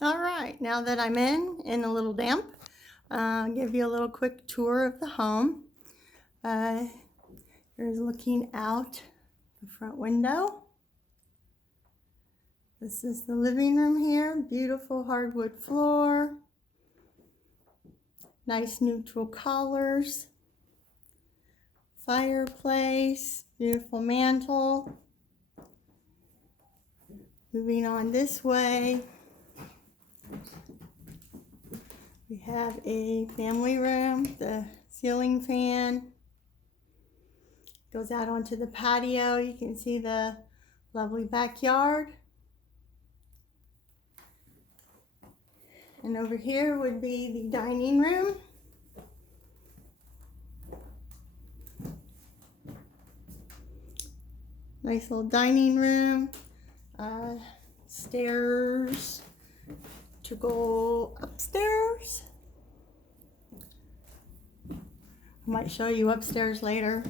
All right, now that I'm in a little damp, I'll give you a little quick tour of the home. Here's looking out the front window. This is the living room here. Beautiful hardwood floor. Nice neutral colors. Fireplace. Beautiful mantle. Moving on this way. We have a family room. The ceiling fan goes out onto the patio. You can see the lovely backyard. And over here would be the dining room. Nice little dining room. Stairs to go upstairs. I might show you upstairs later.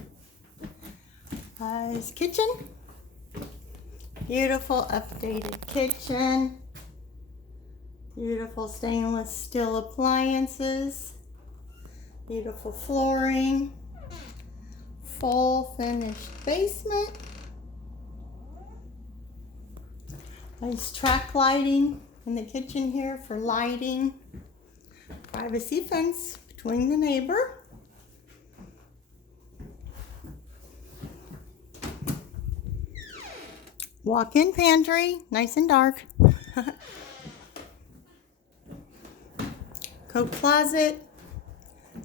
His kitchen. Beautiful updated kitchen. Beautiful stainless steel appliances. Beautiful flooring. Full finished basement. Nice track lighting in the kitchen here for lighting. Privacy fence between the neighbor. Walk-in pantry, nice and dark. Coat closet.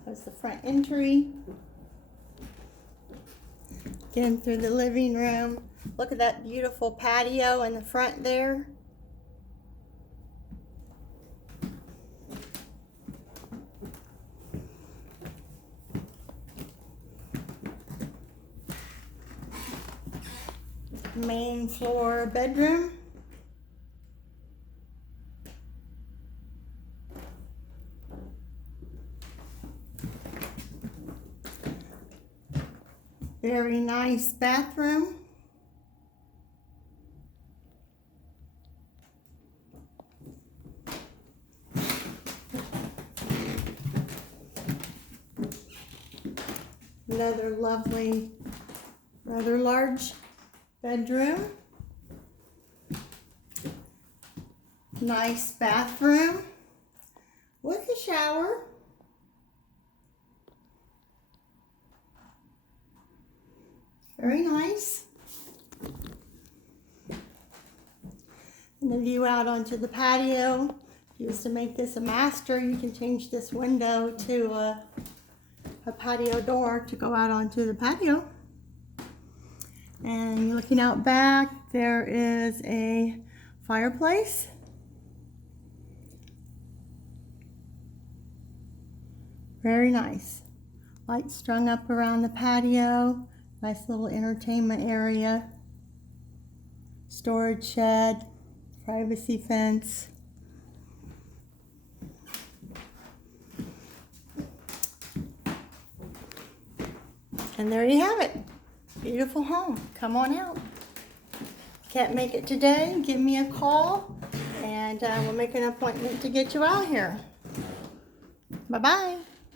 That's the front entry. Getting through the living room. Look at that beautiful patio in the front there. Main floor bedroom. Very nice bathroom. Another lovely, rather large bedroom. Nice bathroom with a shower. Very nice. And the view out onto the patio. If you was to make this a master, you can change this window to a patio door to go out onto the patio. And looking out back, there is a fireplace. Very nice. Lights strung up around the patio. Nice little entertainment area. Storage shed. Privacy fence. And there you have it. Beautiful home. Come on out. Can't make it today? Give me a call and we'll make an appointment to get you out here. Bye-bye.